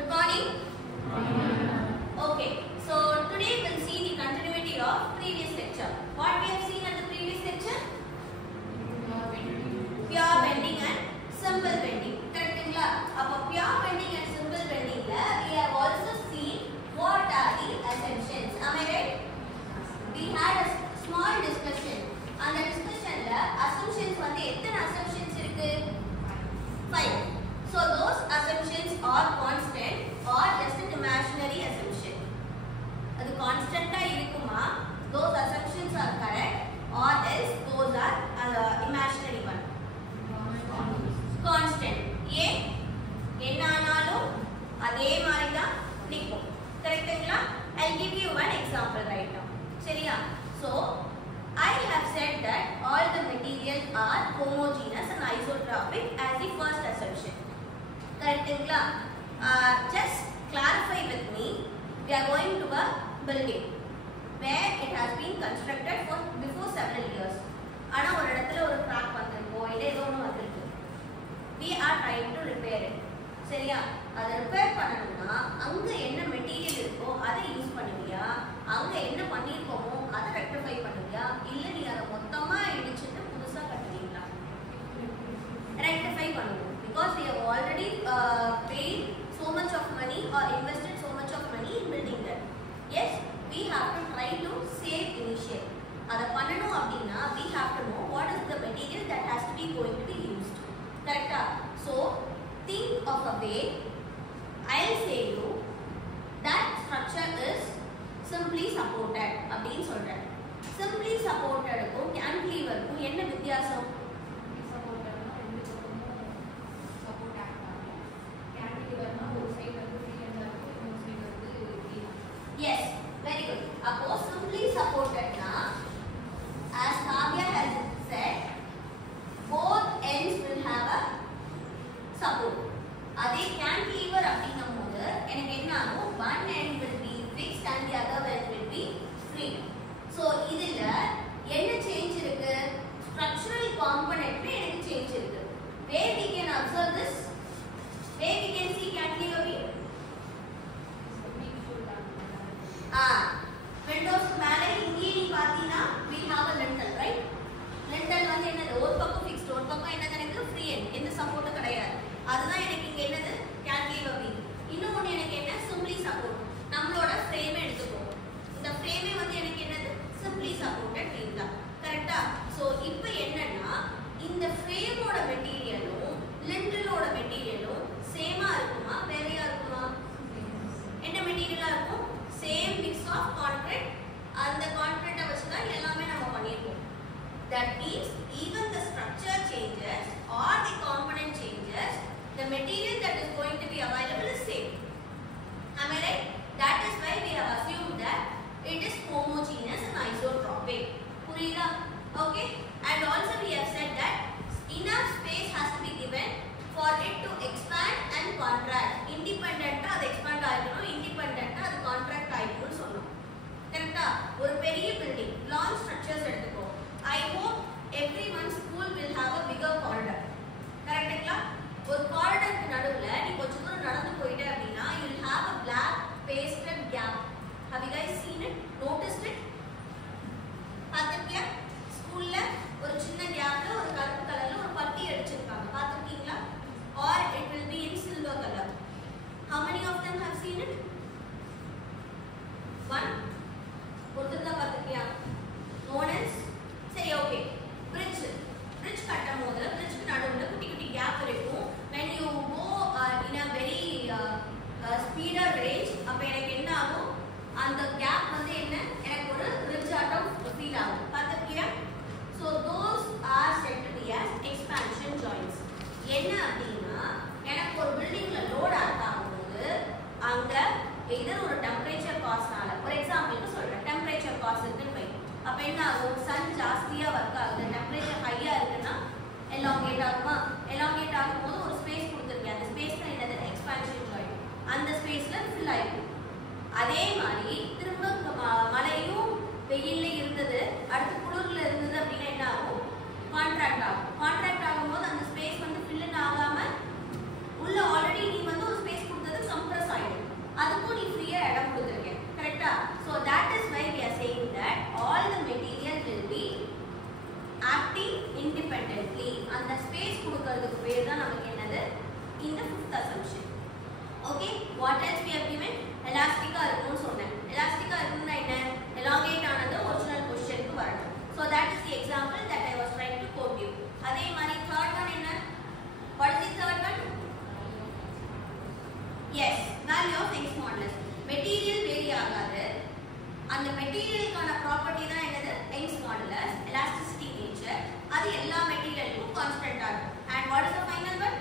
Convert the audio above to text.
Good morning. Okay, so today we'll see the continuity of previous lecture. What we have seen at the previous lecture? Pure bending and simple bending. Correctங்களா? அப்ப pure bending and simple bending we have also seen what are the assumptions. Am I right? We had a small discussion. அந்த discussionல assumptions வந்து எத்தனை assumptions இருக்கு? 5. So those assumptions are constant or just an imaginary assumption. அது constant ஆ இருக்குமா? Those assumptions are correct or else those are imaginary one. Constant. ஏன் என்ன ஆனாலும் அதே மாதிரி தான் நிக்கும். கரெக்ட்டுங்களா? I'll give you one example right now. சரியா? So I have said that all the materials are homogeneous and isotropic as the first assumption. Correctங்களா? Just clarify with me. We are going to a building where it has been constructed for before several years. ஆனா ஒரு இடத்துல ஒரு crack வந்திருக்கோ இல்ல ஏதோ ஒன்று வந்திருக்கு. We are trying to repair it. சரியா? அதை ரிப்பேர் பண்ணணும்னா அங்க என்ன மெட்டீரியல் இருக்கோ அதை யூஸ் பண்ணுவியா, அங்க என்ன பண்ணிருக்கோமோ அதை ரெக்டிஃபை பண்ணுவியா, இல்ல நீ அதை மொத்தமா இடிச்சிட்டு புதுசா கட்டுவீங்களா? ரெக்டிஃபை பண்ணுவோம். Because we have already paid so much of money or invested so much of money in building that. Yes, we have to try to save initially. அதை பண்ணணும் அப்படின்னா we have to know what is the material that has to be going to be used. Correct? So think of a way. I'll say you that structure is simply supported அப்படின்னு சொல்றேன். Simply supported க்கும் cantilever க்கும் என்ன வித்தியாசம்? supportedனா ரெண்டு பக்கமும் support act ஆகும். cantileverனா ஒரு சைடு வந்து ஃப்ரீயா இருக்கு, இன்னொரு சைடு வந்து ஃப்ரீயா. Yes, very good. அப்போ simply supported na as Kavya has said, both ends will have a support. அதே cantilever அப்படிங்கும்போது எனக்கு என்ன ஆகும்? One end will be fixed and the other end will be free. So இதுல என்ன சேஞ்ச் இருக்கு? Structural component எனக்கு சேஞ்ச் இருக்கு. Where we can observe this? Where we can see cantilever beam? Windows மேலே இங்கே நீ பாத்தீனா we have a lintel, right? lintel வந்து என்னது? ஒரு பக்கம் ஃபிக்ஸ்ட், ஒரு பக்கம் என்னது? எனக்கு ஃப்ரீ எண்ட், எந்த சப்போர்ட்டும் கிடையாது. அதுதான் எனக்கு இங்க என்னது? cantilever beam. இன்னும் ஒன்று எனக்கு என்ன? simply support. நம்மளோட ஃப்ரேம் எடுத்துக்கோ. இந்த ஃப்ரேமே வந்து எனக்கு என்னது? simply supported beam தான். கரெக்ட்டா? சோ இப்போ என்னன்னா இந்த ஃப்ரேமோட மெட்டீரியலும் lintelோட மெட்டீரியலும் சேமா இருக்குமா வேறையா இருக்குமா? என்ன மெட்டீரியலா இருக்கும்? Same mix of concrete. அந்த கான்கிரீட்டை வச்சு தான் எல்லாமே நம்ம பண்ணிருக்கோம். That means even the structure changes or the component changes, the material that is going to be available is same. Am I right? That is why we have assumed that it is homogeneous and isotropic. புரியுதா? Okay? And also we have said that enough space has to be given for it to expand and contract. Independent அது expand ஆகணும், independent அது contract ஆகணும்னு சொன்னோம். கரெக்ட்டா? ஒரு பெரிய building, long structures எடுத்துக்கோ. I hope everyone school will have a bigger corridor. கரெக்ட்டுங்களா? ஒரு காரிடாருக்கு நடுவுல நீ கொஞ்சம் தூரம் நடந்து போயிட்டே அப்படின்னா you will have a black pasted gap. Have you guys seen it? Noticed it? பாத்திருக்கியா? ஸ்கூல்ல ஒரு சின்ன கேப்ல ஒரு கருப்பு கலர்ல ஒரு பட்டி அடிச்சிருக்காங்க. பாத்திருக்கீங்களா? Or it will be in silver color. How many of them have seen it? One. ஒருத்தர் பாத்திருக்கியா? No one else? சரி, okay. Bridge கட்டும்போது bridge நடுவுல குட்டி குட்டி கேப் இருக்கும். When you go in a very speeder range, அப்ப எனக்கு என்ன ஆகும்? அந்த கேப் வந்து என்ன? எனக்கு ஒரு bridge ஆட்டம் ஃபீல் ஆகும். பாத்திருக்கியா? So those are said to be as expansion joints. என்ன அப்படின்னா எனக்கு ஒரு பில்டிங்ல லோட் ஆகும்போது அங்க எதர் ஒரு டெம்பரேச்சர் காஸ்னால, ஒரு எக்ஸாம்பிளுக்கு சொல்றேன், டெம்பரேச்சர் காஸ் இருக்குன்னு வை. அப்ப என்ன ஆகும்? சன் ஜாஸ்தியா ஒர்க் ஆகுது, டெம்பரேச்சர் ஹையா இருக்குன்னா எலாங்கேட் ஆகுமா? எலாங்கேட் ஆகும்போது ஒரு ஸ்பேஸ் கொடுத்துருக்கேன். அந்த ஸ்பேஸ்ல என்னது? Expansion joint. அந்த ஸ்பேஸ்ல ஃபில் ஆயிடும். அதே மாதிரி திரும்ப மழையும் வெயில்ல இருந்தது, அடுத்து குளிர்ல இருந்தது அப்படின்னா என்ன ஆகும்? கான்ட்ராக்ட் ஆகும். கான்ட்ராக்ட் ஆகும்போது அந்த ஸ்பேஸ் வந்து ஃபில் ஆகாம உள்ள ஆல்ரெடி நீ வந்து ஒரு ஸ்பேஸ் கொடுத்தது compress assumption. Okay, what else we have given? Elastica இருக்கும்னு சொன்னேன். Elastica இருக்கும்னா என்ன? Elongate ஆனது original question க்கு வரணும். So that is the example that I was trying to quote you. அதே மாதிரி third one என்ன? What is the third one? Yes, value of Young's modulus. Material vary ஆகாது. அந்த மெட்டீரியலுக்கான ப்ராப்பர்ட்டி தான் என்னது? Young's modulus, elasticity nature. அது எல்லா மெட்டீரியலுக்கும் கான்ஸ்டன்ட்டா இருக்கும். And what is the final one?